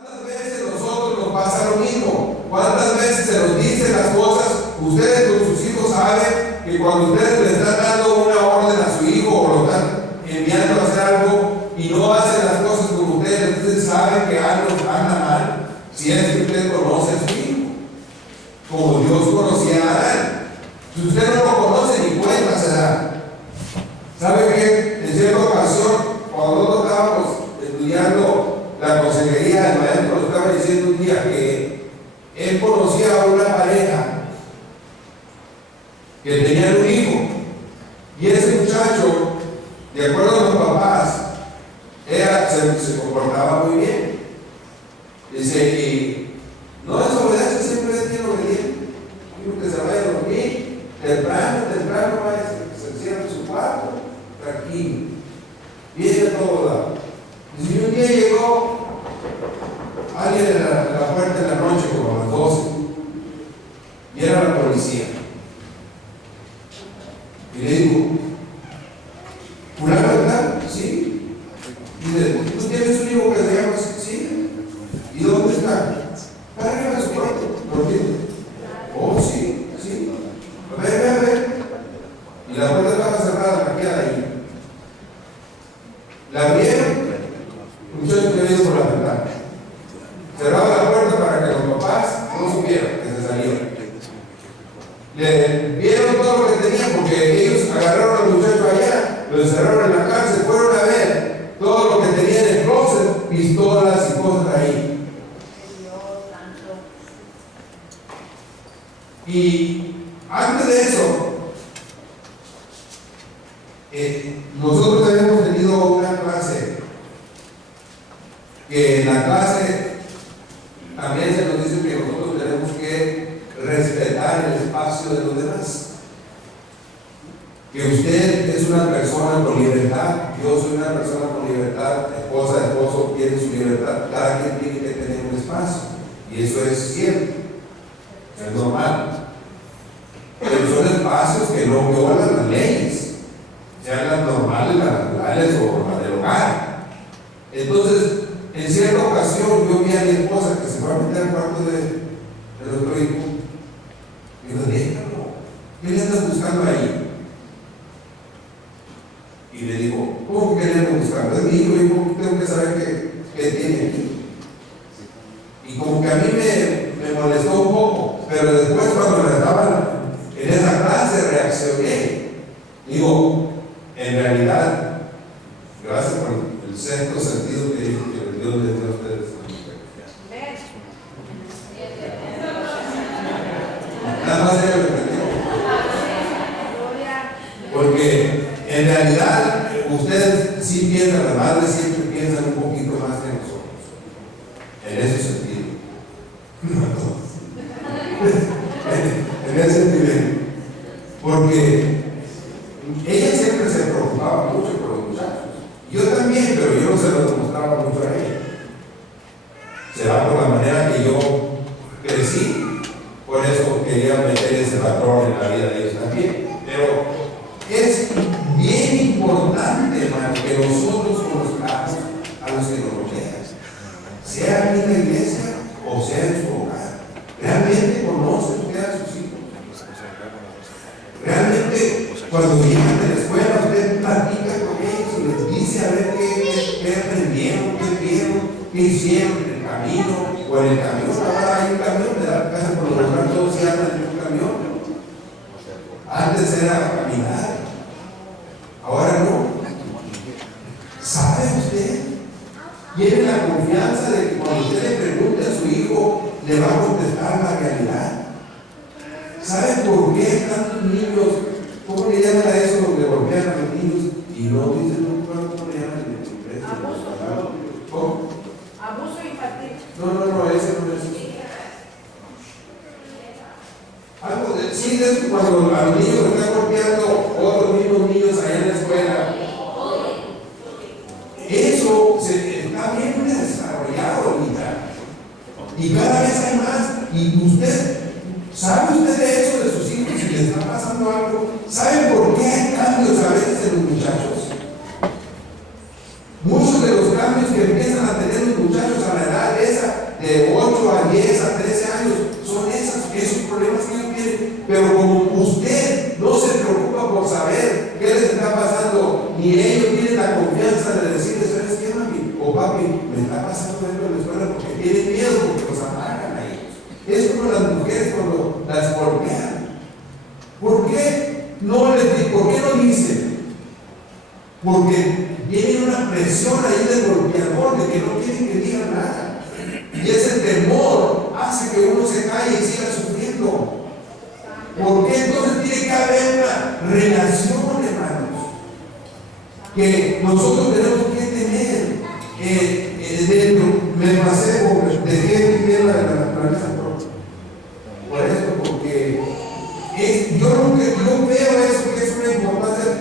¿Cuántas veces nosotros nos pasa lo mismo? ¿Cuántas veces se nos dicen las cosas? Ustedes con sus hijos saben que cuando ustedes le están dando una orden a su hijo o lo están enviando a hacer algo y no hacen las cosas como ustedes saben que algo anda mal. Si es que usted conoce a su hijo, como Dios conocía a Adán. Si usted no lo conoce, ni cuenta se da. ¿Sabe qué? En cierta ocasión, cuando nosotros estábamos estudiando la consejería, el maestro nos estaba diciendo un día que él conocía a una pareja que tenían un hijo, y ese muchacho, de acuerdo a los papás, se comportaba muy bien. Dice, y no desobedece, siempre es bien obediente. Digo que se vaya a dormir temprano, se encierra en su cuarto, tranquilo, viene a todo lado. Y si un día llegó alguien a la puerta en la noche, como a las 12, y era la policía, y le digo, ¿fulano está? Sí. Y dice, ¿tú tienes un hijo que se llama? Sí. ¿Y dónde está? Está arriba de su cuarto. ¿Por qué? Oh, sí, sí. A ver. Y la puerta estaba cerrada, la queda ahí. La abrieron, el muchacho que vino por la ventana. Cerraba la puerta para que los papás no supieran que se salieron. Le vieron todo lo que tenían, porque ellos agarraron al muchacho allá, lo encerraron en la cárcel, fueron a ver todo lo que tenían en el closet, pistolas y cosas ahí. Y antes de eso, nosotros habíamos tenido una clase, que en la clase también se nos dice que nosotros tenemos que respetar el espacio de los demás. Que usted es una persona con libertad, yo soy una persona con libertad, esposa, esposo tiene su libertad, cada quien tiene que tener un espacio, y eso es cierto, es normal. Pero son espacios que no violan las leyes, sean las normales, las naturales o las del hogar. Entonces, en cierta ocasión, yo vi a mi esposa que se fue a meter al cuarto de nuestro hijo. Y digo, déjalo, ¿qué le andas buscando ahí? Y le digo, ¿cómo que le andas buscando? Es mi hijo, yo tengo que saber qué tiene aquí. Y como que a mí me molestó un poco, pero después cuando me estaban en esa clase reaccioné. Digo, en realidad, gracias por el sexto sentido que Dios les dio a ustedes. Nada más ella lo entendió. Porque en realidad ustedes sí piensan, las madres siempre piensan un poquito más que nosotros. En ese sentido. No todos. En ese nivel. Porque ella siempre se preocupaba mucho por los muchachos. Yo también, pero yo no se lo demostraba mucho a ella. Será por la manera que yo crecí. Por eso quería meter ese patrón en la vida de ellos también. Pero es bien importante, hermano, que nosotros conozcamos a los que nos rodean. Sea en la iglesia o sea en su hogar. Realmente conoce usted a sus hijos. Realmente, cuando llegan de la escuela, usted platica con ellos y les dice a ver qué aprendieron, qué vieron, qué hicieron en el camino o en el camión. Ahora hay un camión, de la casa por lo menos todos se andan en un camión. Antes era caminar, ahora no. ¿Sabe usted? Tiene la confianza de que cuando usted le pregunte a su hijo, le va a contestar la realidad. ¿Sabe por qué tantos niños, cómo le llaman a eso donde golpean a los niños y no dicen cómo le llaman en el abuso? ¿Cómo? Abuso infantil. No, ese no es. Algo de, sí, de eso cuando a los niños están golpeando otros mismos niños allá en la escuela. Eso está bien desarrollado ahorita. Y cada vez hay más. Y usted, ¿sabe usted de eso de sus hijos? Si les está pasando algo, ¿sabe por qué hay cambios a veces en los muchachos? Muchos de los cambios que empiezan a tener los muchachos a la edad esa de 8 a 10 a 13 años, son esos problemas que ellos tienen. Pero como usted no se preocupa por saber qué les está pasando, ni ellos tienen la confianza de decirles, ¿sabes qué, mami? O papi, me está pasando esto en la escuela porque tienen miedo, porque los amagan a ellos. Es como las mujeres cuando las golpean. ¿Por qué no les dicen? ¿Por qué no dicen? Porque tienen una presión ahí del golpeador de que no quieren que digan nada. Y ese temor hace que uno se calle y siga sufriendo. ¿Por qué? Entonces tiene que haber una relación, hermanos, que nosotros tenemos que tener dentro. Me pasé por dejé vivir la naturaleza propia. Por eso, porque yo veo eso que es una importancia.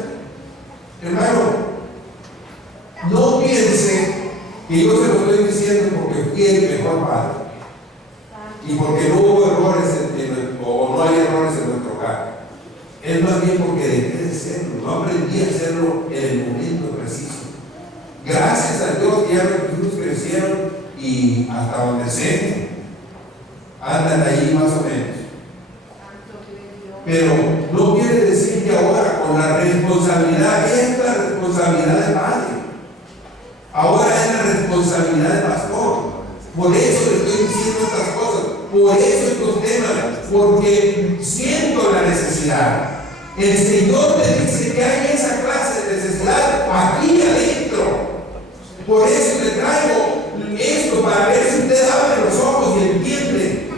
Hermano, no piense que yo se lo estoy diciendo porque fui el mejor padre y porque no hubo errores o no hay errores en nuestro hogar. Es más bien porque dejé de serlo, no aprendí a hacerlo en el momento preciso. Gracias a Dios que ya mis hijos crecieron y hasta donde sé andan ahí más o menos. Pero no quiere decir que ahora con la responsabilidad, es la responsabilidad del padre, ahora es la responsabilidad del pastor. Por eso le estoy diciendo estas cosas, por eso estos temas, porque siento la necesidad. El Señor me dice que hay esa clase de necesidad aquí adentro. Por eso le traigo esto, para ver si usted abre los ojos y entiende.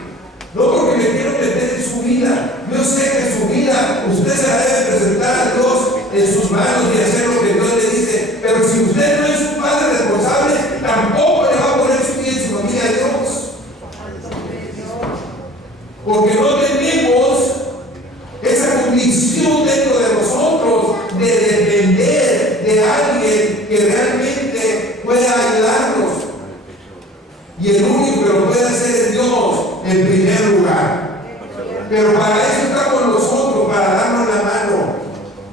No porque me quiero meter en su vida. Yo sé que su vida usted se la debe presentar a Dios en sus manos y hacer lo que Dios le dice. Pero si usted no es un padre responsable, tampoco le va a poner su vida en su familia a Dios. Porque no tenemos esa convicción dentro de nosotros de depender de alguien que realmente pueda ayudarnos. Y el único que lo puede hacer es Dios en primer lugar. Pero para eso está con nosotros, para darnos la mano.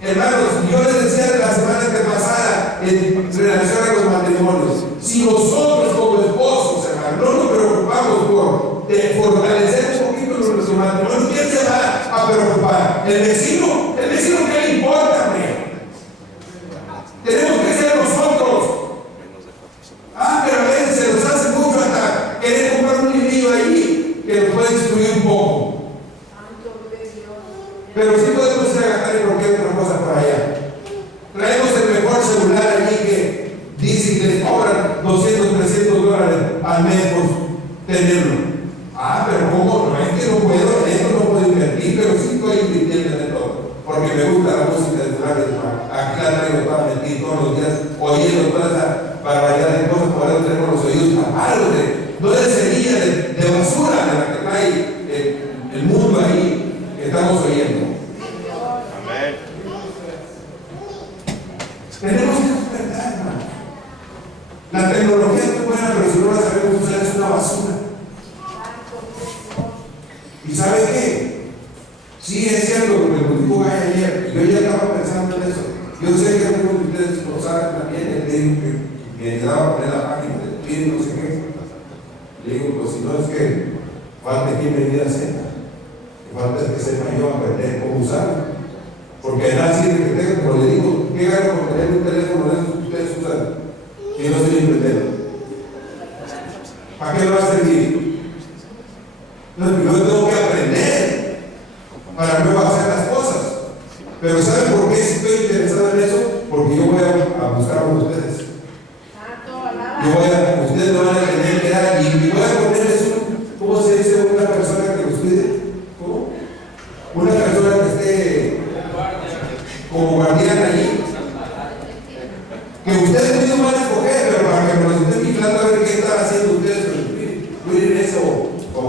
Hermanos, yo les decía la semana pasada en relación a los matrimonios, si nosotros como esposos, hermanos, no nos preocupamos por fortalecer un poquito nuestro matrimonio, ¿quién se va a preocupar? ¿El vecino? ¿El vecino qué le importa, hombre? Tenemos que ser nosotros. Pero a veces se nos hace mucho hasta querer comprar un librillo ahí que nos puede destruir un poco. Pero sí podemos ir a gastar en cualquier otra cosa por allá. Traemos el mejor celular allí que dicen que les cobran $200, $300 al mes por tenerlo. Pero ¿cómo? No es que no puedo, en esto no puedo invertir, pero sí estoy invirtiendo en todo. Porque me gusta la música de celular. Aquí la traigo para mentir todos los días, oyendo toda esa barbaridad de cosas, por eso tenemos los oídos tapados no de semilla, de basura de la que trae el mundo ahí que estamos oyendo. Amén. Tenemos que despertar, hermano. La tecnología es muy buena, pero si no la sabemos usar es una basura. ¿Y sabe qué? Sí, es cierto lo que nos dijo Gaya ayer, y yo ya estaba pensando en eso. Yo sé que algunos de ustedes lo saben también, él dijo que ayudaba a poner la página de Twitter, no sé qué. Le digo, pues si no es que falta quien me diga sepa, que falta es que sepa yo aprender cómo usarlo. Porque nada sirve que tenga, como le digo, ¿qué gano con tener un teléfono de esos que ustedes usan? Que no se le emprender. ¿Para qué me va a servir? Entonces, yo tengo que aprender para luego hacer las cosas. Pero ¿saben por qué estoy interesado en eso? Porque yo voy a buscar con ustedes. Ustedes no van a tener que dar y voy a ponerles ¿cómo se dice? Una persona que los cuide. ¿Cómo? Una persona que esté como guardián allí. Que ustedes mismos van a escoger, pero para que me los estén vigilando a ver qué están haciendo ustedes con el Twitter eso o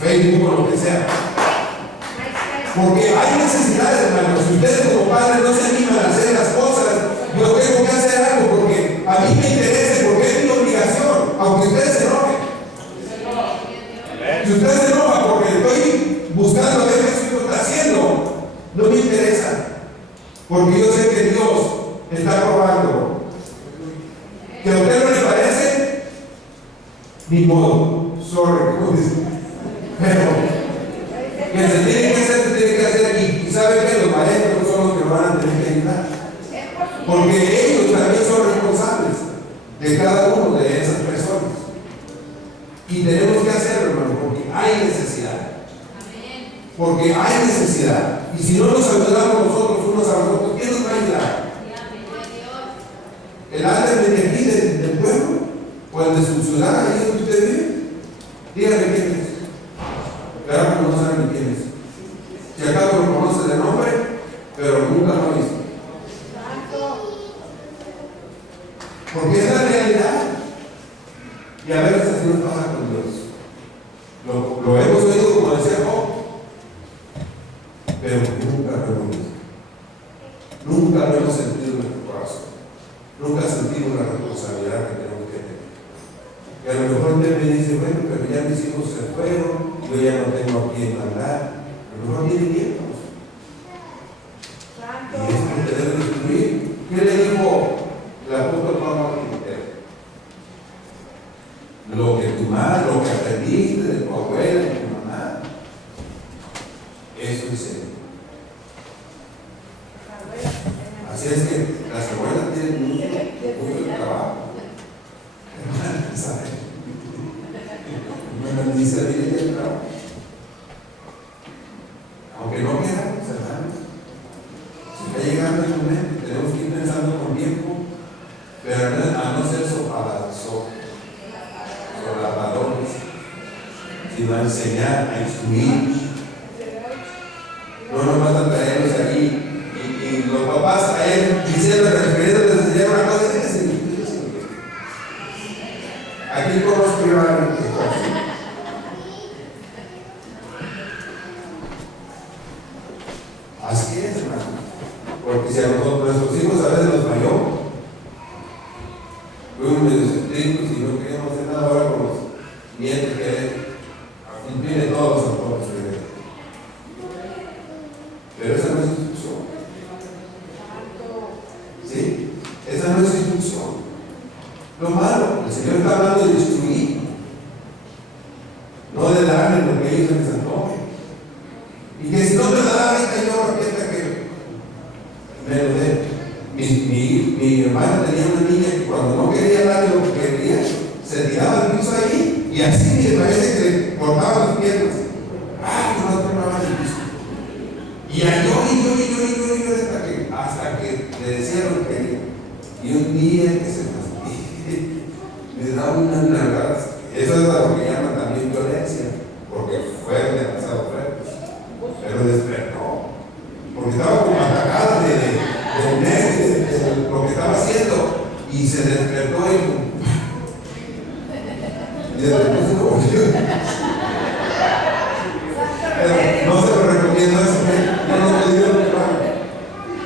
Facebook o lo que sea. Porque hay necesidades, hermanos. Si ustedes como padres no se animan a hacer las cosas, yo tengo que hacer algo porque a mí me interesa, porque es mi obligación, aunque ustedes se enojen. Si ustedes se enojan porque estoy buscando a ver qué su hijo está haciendo, no me interesa. Porque yo sé que Dios está probando. ¿Que a usted no le parece? Ni modo, sorry, como dice. Pero que se tiene que hacer, y sabe que los maestros son los que van a tener que ayudar. Porque ellos también son responsables de cada uno de esas personas. Y tenemos que hacerlo, hermano, porque hay necesidad. Porque hay necesidad. Y si no nos ayudamos nosotros unos a los otros, ¿quién nos va a ayudar? El ángel de aquí del pueblo, o el de su ciudad, ahí donde usted vive. Dígame quién es. Claro que no saben ni quién es. Si acaso lo conoce de nombre, pero nunca lo ha visto. Porque es la realidad. Y a veces así nos pasa con Dios. Lo hemos oído como decía Job, pero nunca lo hemos visto. Nunca lo hemos sentido en nuestro corazón. Nunca sentimos la responsabilidad que tenemos que tener. Y a lo mejor usted me dice, bueno, pero ya mis hijos se fueron, yo ya no tengo a quién hablar. A lo mejor tiene tiempos. Y esto te debe destruir. ¿Qué le dijo el apóstol Pablo a Timoteo? Lo que tu madre, lo que aprendiste de tu abuela, de tu mamá, eso es serio. Así es que las abuelas tienen mucho trabajo. ¿Saben? Una bendición de trabajo. Aunque no queramos, hermanos. Si está llegando el momento, tenemos que ir pensando con tiempo, pero a no ser solapadores, sino a enseñar, a instruir. No nos van a traerlos aquí. Y los papás a él diciendo referidos les enseñaron una cosa y dicen, aquí conozco yo a alguien que así es, hermano. Porque si a nuestros hijos a veces los falló, fuimos medio estrictos y no queríamos hacer nada ahora con los nietos que tiene todos los autores. Pero esa no es instrucción. ¿Sí? Esa no es instrucción. Lo malo, el Señor está hablando de instruir, no de darle lo que ellos les antojen. Y que si no te la da ahorita, yo piensa que me lo dé. Mi hermana tenía una niña que cuando no quería darle lo que quería, se tiraba al piso ahí y así me parece que le cortaba las piernas. ¡Ay, no tronaba el piso! Y yo hasta que le decía lo que quería. Y un día que se me daba unas nalgadas. Eso es lo que llaman también violencia, porque fueron demasiado fuertes. Pero despertó, porque estaba como atacada de lo que estaba haciendo, y se despertó y de repente se lo volvió. No se lo recomiendo eso, no te digo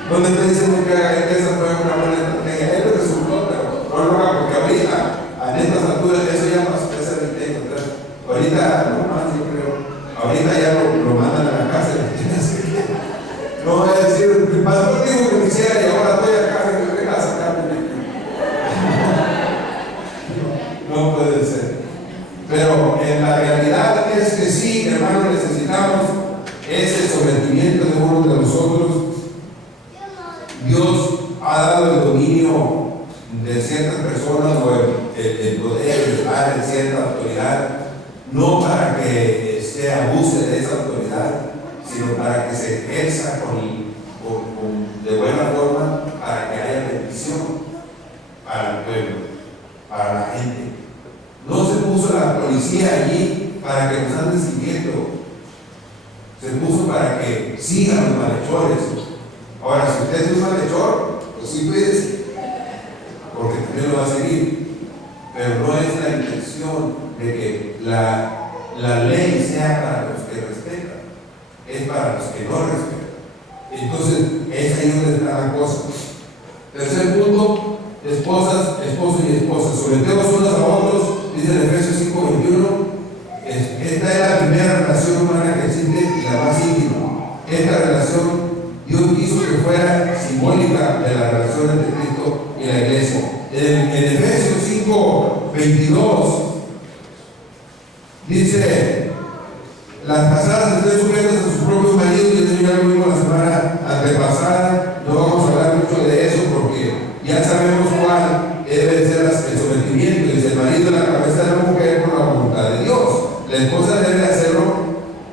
no te estoy diciendo que esa fue una buena estrategia. Él le resultó, pero no lo haga porque ahorita, a estas alturas, eso ya pasó, ese es el tema. Ahorita, no más, yo creo, ahorita ya lo mandan a la cárcel. No voy a decir, el pastor dijo que me hiciera y ahora estoy acá, que me venga a sacarme. No puede ser. Pero en la realidad es que sí, hermano, necesitamos ese sometimiento de uno de nosotros. Dios ha dado el dominio de ciertas personas o el poder de estar en cierta autoridad, no para que se abuse de esa autoridad, sino para que se ejerza de buena forma, para que haya bendición para el pueblo, para la gente. No se puso la policía allí para que nos anden siguiendo, se puso para que sigan los malhechores. Ahora, si usted es un malhechor, pues sí cuídese, porque también lo va a seguir. Pero no es la intención de que la ley sea para los que respetan, es para los que no respetan. Entonces, es ahí donde está la cosa. Tercer punto, esposos y esposas. Someteos unos a otros, dice en Efesios 5:21. Esta es la primera relación humana que existe y la más íntima. Esta relación Dios quiso que fuera simbólica de la relación entre Cristo y la iglesia. En Efesios 5:22 Dice, las casadas estén sujetas a sus propios maridos, y esto ya lo vimos la semana antepasada. No vamos a hablar mucho de eso porque ya sabemos cuál debe ser el sometimiento. Dice, el marido es la cabeza de la mujer por la voluntad de Dios. La esposa debe hacerlo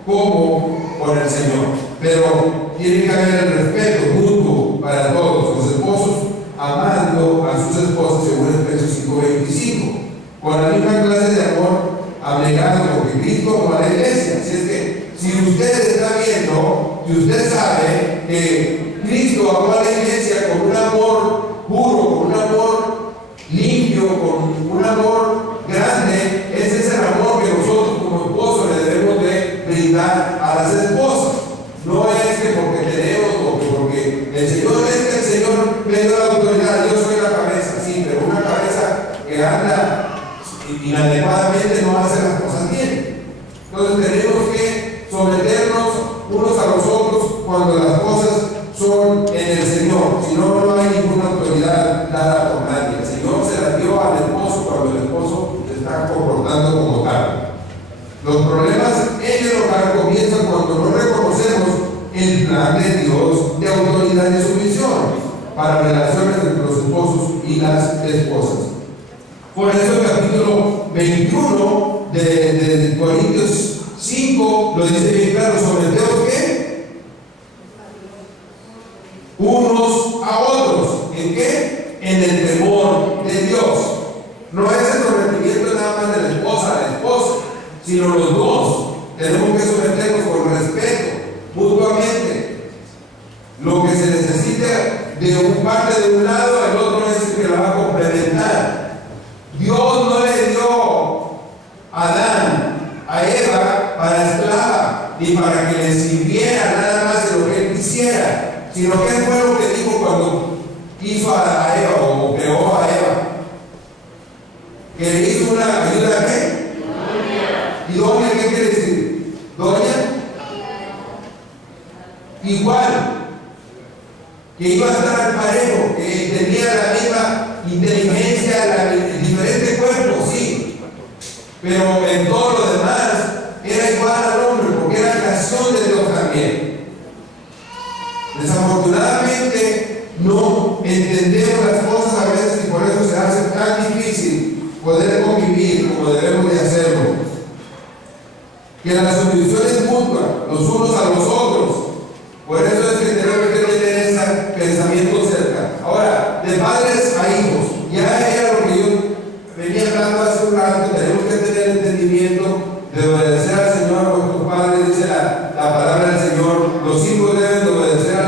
como con el Señor, pero tiene que haber el respeto mutuo para todos. Los esposos amando a sus esposas según Efesios 5:25, con la misma clase de amor abnegado como Cristo como a la iglesia. Así es que si usted está viendo, si usted sabe que Cristo amó a la iglesia con un amor puro, con un amor limpio, con un amor grande, ese es el amor que nosotros como esposos le debemos de brindar a las esposas. No es que porque tenemos o porque el Señor es que el Señor me dio la autoridad, yo soy la cabeza, sí, pero una cabeza que anda inadecuadamente no hace las cosas bien. Entonces tenemos que someternos unos a los otros cuando las cosas son en el Señor. Si no, no hay ninguna autoridad dada por nadie. El Señor se la dio al esposo cuando el esposo se está comportando como tal. Los problemas en el hogar comienzan cuando no reconocemos el plan de Dios de autoridad y sumisión para relaciones entre los esposos y las esposas. Por eso el capítulo 21 de Corintios 5 lo dice bien claro: someteos ¿qué? Unos a otros. ¿En qué? En el temor de Dios. No es el sometimiento nada más de la esposa al esposo, sino los dos. Tenemos que someternos con respeto, mutuamente. Lo que se necesita de un parte de un lado, el otro es el que la va a complementar. Dios no le dio a Adán, a Eva, para esclava, ni para que le sirviera nada más de lo que él quisiera, sino que fue lo que dijo cuando hizo a Eva o creó a Eva. Que le hizo una ayuda, ¿qué? ¿Y doña qué quiere decir? ¿Doña? Igual. Que iba a estar al parejo, que tenía la misma inteligencia, diferente cuerpo, sí, pero en todo lo demás era igual al hombre, porque era creación de Dios también. Desafortunadamente no entendemos las cosas a veces y por eso se hace tan difícil poder convivir como debemos de hacerlo. Que la sumisión es mutua, los unos a los otros. Por eso es que tenemos que tener ese pensamiento cerca. Ahora, de padres a hijos, ya era lo que yo venía hablando hace un rato. Tenemos que tener entendimiento de obedecer al Señor a nuestros padres. Dice la palabra del Señor: los hijos deben de obedecer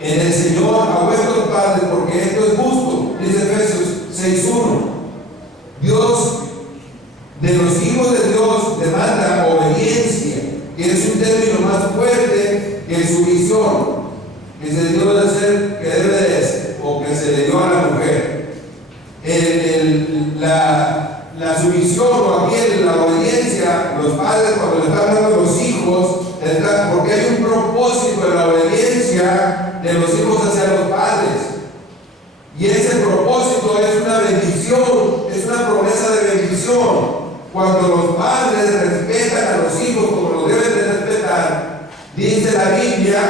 en el Señor a vuestros padres, porque esto es justo. Dice Efesios 6:1. Dios, de los hijos de Dios, demanda obediencia, que es un término más fuerte que sumisión, que se dio de ser, que debe de ser, o que se le dio a la mujer. La sumisión, o aquí la obediencia, los padres cuando le están dando a los hijos, porque hay un propósito en la obediencia de los hijos hacia los padres. Y ese propósito es una bendición, es una promesa de bendición. Cuando los padres respetan a los hijos como los deben de respetar, dice la Biblia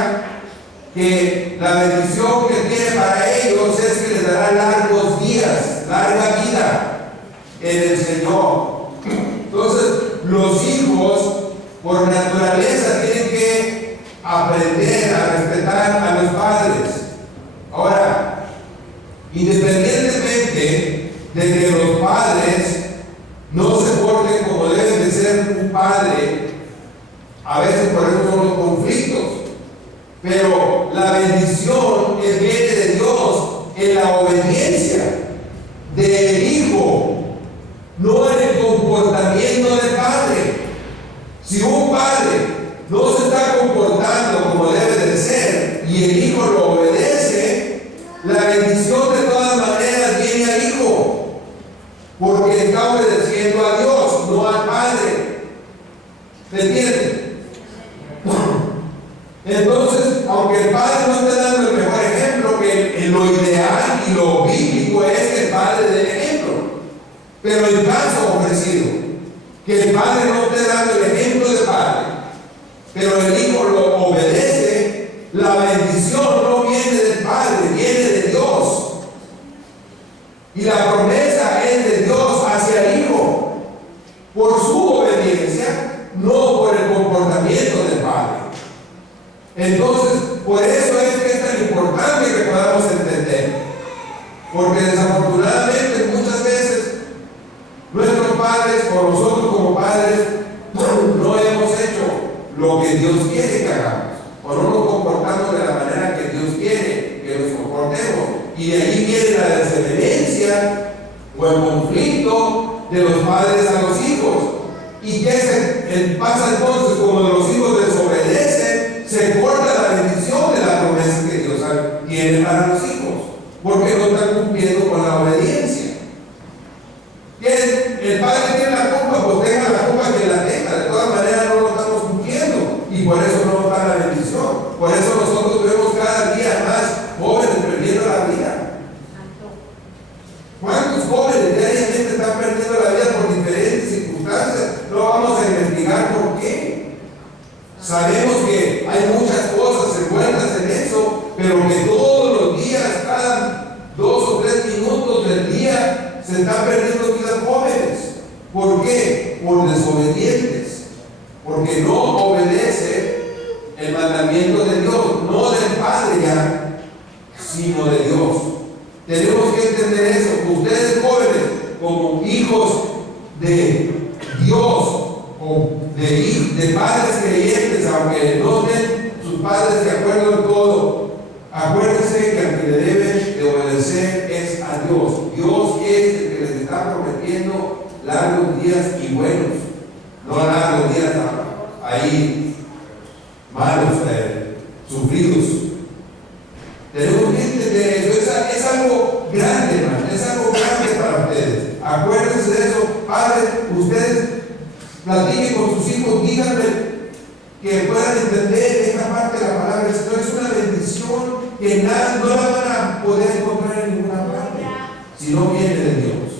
que la bendición que tiene para ellos es que les dará largos días, larga vida en el Señor. Entonces, los hijos por naturaleza tienen que aprender a respetar a los padres. Ahora, independientemente de que los padres no se porten como deben de ser un padre, a veces por eso son los conflictos, pero la bendición que viene de Dios en la obediencia del hijo, no en el comportamiento del padre. Si un padre no se está comportando como debe de ser y el hijo lo obedece, la bendición de todas maneras viene al hijo, porque está obedeciendo a Dios, no al padre. ¿Me entienden? Entonces, aunque el padre no esté dando el mejor ejemplo, que en lo ideal y lo bíblico es que el padre dé el ejemplo, pero el caso ofrecido, que el padre no esté dando el ejemplo de padre, pero el hijo lo obedece, la bendición no viene del padre, viene de Dios. Y la promesa es de Dios hacia el hijo, por su obediencia, no por el comportamiento del padre. Entonces, por eso es que es tan importante que podamos entender, porque desafortunadamente muchas veces nuestros padres o nosotros como padres no hemos hecho lo que Dios quiere que hagamos, o no nos comportamos de la manera que Dios quiere que nos comportemos, y de ahí viene la desobediencia o el conflicto de los padres a los hijos. ¿Y qué pasa entonces? Como los hijos desobedecen, se corta la bendición de la promesa que Dios tiene para los hijos, porque no están cumpliendo con la obediencia. El padre tiene la culpa, pues tenga la culpa que la tenga, de todas maneras no lo estamos cumpliendo, y por eso no nos da la bendición. Por eso nosotros vemos cada día más jóvenes perdiendo la vida. ¿Cuántos jóvenes diariamente están perdiendo la vida por diferentes circunstancias? No vamos a investigar por qué. Sabemos que hay muchas cosas envueltas en eso, pero que todos los días, cada 2 o 3 minutos del día, se están perdiendo vidas jóvenes. ¿Por qué? Por desobedientes. Porque no obedece el mandamiento de Dios, no del Padre ya, sino de Dios. Tenemos que entender eso. Ustedes jóvenes, como hijos de Dios o de padres creyentes, aunque no estén sus padres de acuerdo en todo, acuérdense que al que le deben de obedecer es a Dios. Dios es el que les está prometiendo largos días y buenos, no largos días ahí malos, sufridos. Tenemos que entender eso. Es algo grande, hermano. Es algo grande para ustedes. Acuérdense de eso. Padres, ustedes platiquen con sus hijos, díganle que puedan entender esta parte de la palabra del Señor. Es una bendición que no la van a poder encontrar en ninguna parte si no viene de Dios.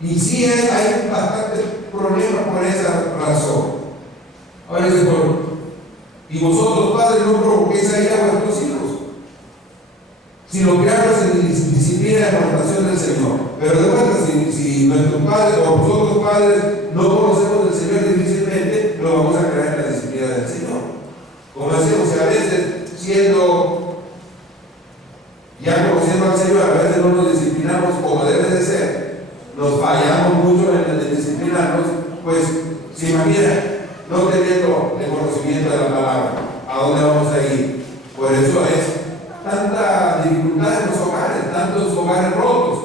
Y sí hay bastante problema por esa razón. Ahora dice, y vosotros, padres, no provoquéis a ira a vuestros hijos, sino criarlos en disciplina y amonestación del Señor. Pero de vuelta, si nuestros padres o nosotros padres no conocemos del Señor, difícilmente lo vamos a crear en la disciplina del Señor. Como decimos, a veces ya conociendo al Señor, a veces no nos disciplinamos como debe de ser, nos fallamos mucho en el disciplinarnos, pues se imagina no teniendo el conocimiento de la palabra, ¿a dónde vamos a ir? Por eso es tanta dificultad en los hogares, tantos hogares rotos.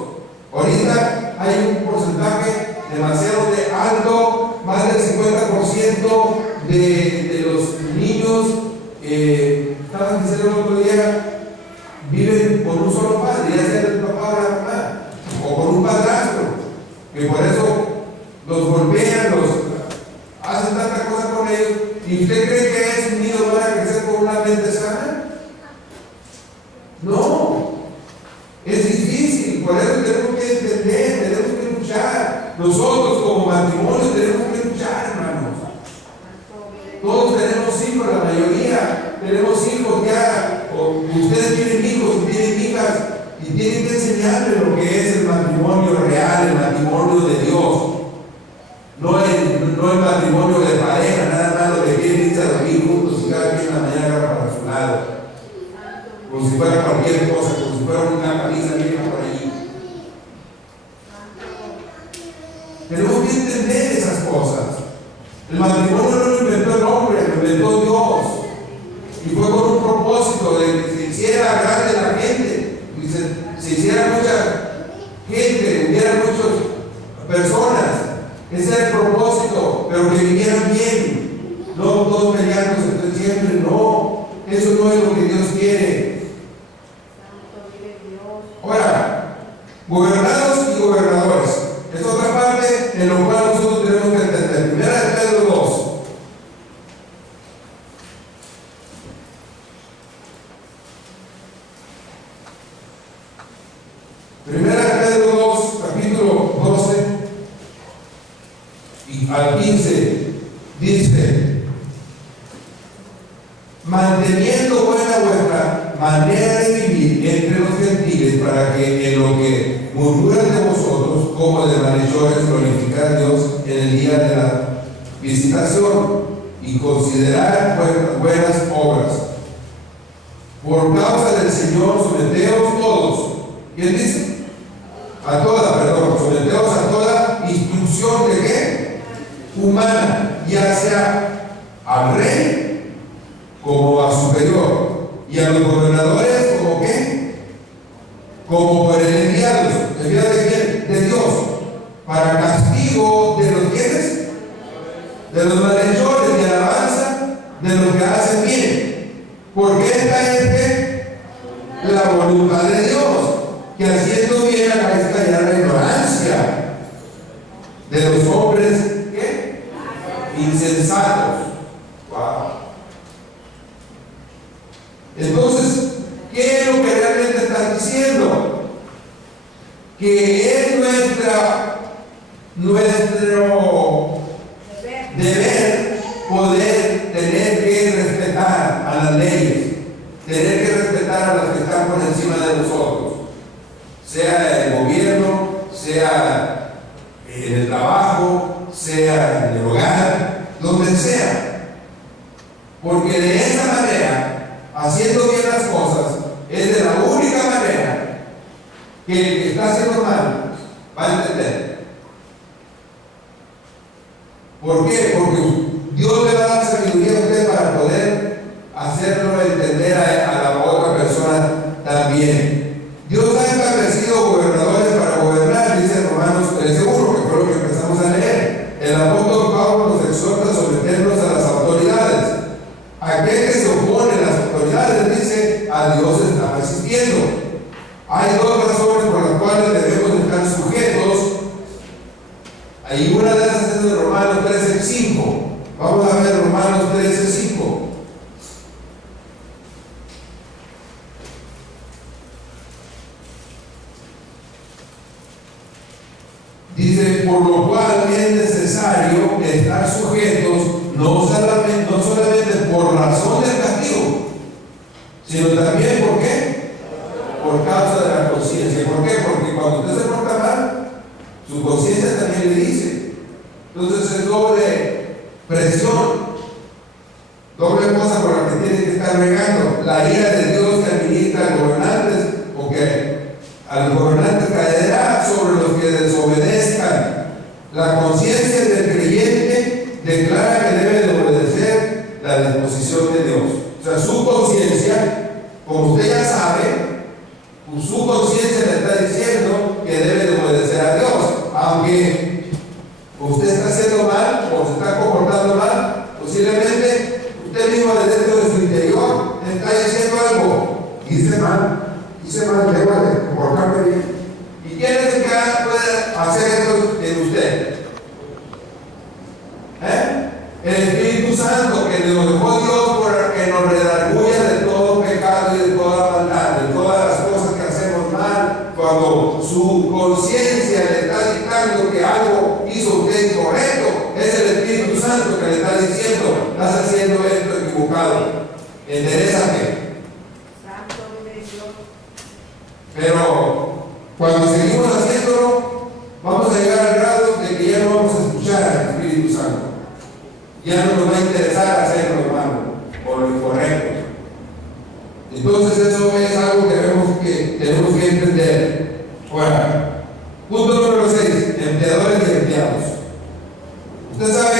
Ahorita hay un porcentaje demasiado alto, más del 50% de los niños, estaban diciendo el otro día, viven con un solo padre, ya sea el papá o la mamá, o con un padrastro, que por eso los golpean, hacen tanta cosa con ellos. ¿Y usted cree que esos niños van a crecer con una mente sana? No, es difícil. Por eso tenemos que entender, tenemos que luchar. Nosotros como matrimonio tenemos que luchar, hermanos. Todos tenemos hijos, la mayoría tenemos hijos ya, o ustedes tienen hijos y tienen hijas, y tienen que enseñarles lo que es el matrimonio real, el matrimonio de Dios. No el matrimonio de pareja, nada más lo que quieren irse a dormir juntos y cada quien en la mañana agarra para su lado. Como si fuera cualquier cosa, como si fuera una camisa vieja por allí. Tenemos que entender esas cosas. El matrimonio no lo inventó el hombre, lo inventó Dios. Y fue con un propósito de que se hiciera grande la gente, y se hiciera mucha gente, hubiera muchas personas. Ese era el propósito, pero que vivieran bien, no todos peleándose entre siempre, no, eso no es lo que Dios quiere. Ahora, gobernados y gobernadores, es otra parte en lo cual nosotros tenemos que entender. Primera de Pedro 2. Primera de Pedro 2, capítulo 12. como de malhechores glorificar a Dios en el día de la visitación y considerar buenas obras. Por causa del Señor, someteos todos. ¿Quién dice? Someteos a toda instrucción de qué? Humana, ya sea al rey como a superior, y a los gobernadores como qué? Como por el enviados. ¿Enviados de quién? De Dios, para castigo de los quienes, de los malhechores, de alabanza de los que hacen bien, porque esta es ¿qué? La voluntad de Dios, que haciendo bien hagáis callar la ignorancia de los hombres ¿qué? Insensatos. Wow. Entonces, ¿qué es lo que realmente están diciendo? Que es nuestro deber poder tener que respetar a las leyes, tener que respetar a las que están por encima de nosotros, sea el gobierno, sea en el trabajo, sea en el hogar, donde sea. Porque de esa manera, haciendo bien las cosas, es de la única manera que el que está haciendo mal va a entender. ¿Por qué? Porque Dios le va a dar sabiduría a usted para poder hacerlo entender a la otra persona también. Dios ha establecido gobernadores para gobernar, dice Romanos 13:1, que fue lo que empezamos a leer. El apóstol Pablo nos exhorta a someternos a las autoridades. Aquel que se opone a las autoridades, dice, a Dios está resistiendo. Hay dos razones por las cuales debemos estar sujetos. Hay una de esas es de Romanos 13:5. Vamos a ver Romanos 13:5. Dice, por lo cual es necesario estar sujetos no solamente por razón del castigo, sino también ¿por qué? Por causa de la conciencia. ¿Por qué? Porque cuando usted se porta mal, su conciencia también le dice. Entonces es doble presión, doble cosa por la que tiene que estar regando. La ira de Dios que administra a los gobernantes, o que a los gobernantes caerá sobre los que desobedezcan. La conciencia del creyente declara que debe de obedecer la disposición de Dios. O sea, su conciencia, como usted ya sabe, su conciencia le está diciendo que debe de obedecer a Dios, aunque usted está haciendo mal o se está comportando mal, posiblemente usted mismo dentro de su interior está diciendo algo, hice mal, debo de comportarme bien. ¿Y quién es el que puede hacer esto en usted? El Espíritu Santo, que nos dejó Dios para que nos redarguya de todo pecado y de toda maldad, de todas las cosas que hacemos mal, cuando su conciencia le está dictando que algo hizo usted incorrecto. Es el Espíritu Santo que le está diciendo, estás haciendo esto equivocado, enderezate. Pero cuando seguimos haciéndolo, vamos a llegar al grado de que ya no vamos a escuchar al Espíritu Santo. Ya no nos va a interesar hacer lo malo o lo incorrecto. Entonces eso es algo que tenemos que entender. Ahora, punto número 6, empleadores y empleados. Usted sabe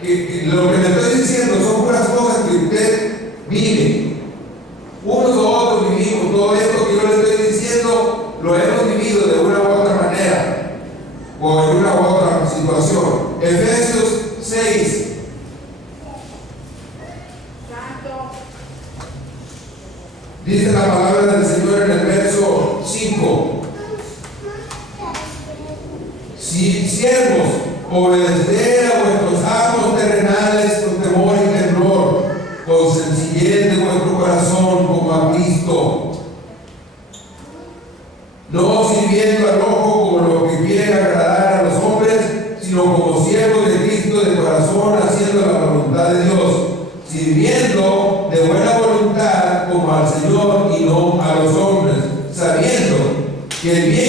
que lo que le estoy diciendo son puras cosas que usted vive. Unos o otros vivimos todo esto que yo le estoy diciendo, lo hemos vivido de una u otra manera o en una u otra situación. Efesios 6. Dice la palabra del Señor en el verso 5. Si siervos, obedeced a vuestros amos terrenales con temor y temblor, con sencillez de vuestro corazón como a Cristo, no sirviendo al ojo como lo que quiere agradar a los hombres, sino como siervos de Cristo de corazón, haciendo la voluntad de Dios, sirviendo de buena voluntad como al Señor y no a los hombres, sabiendo que el bien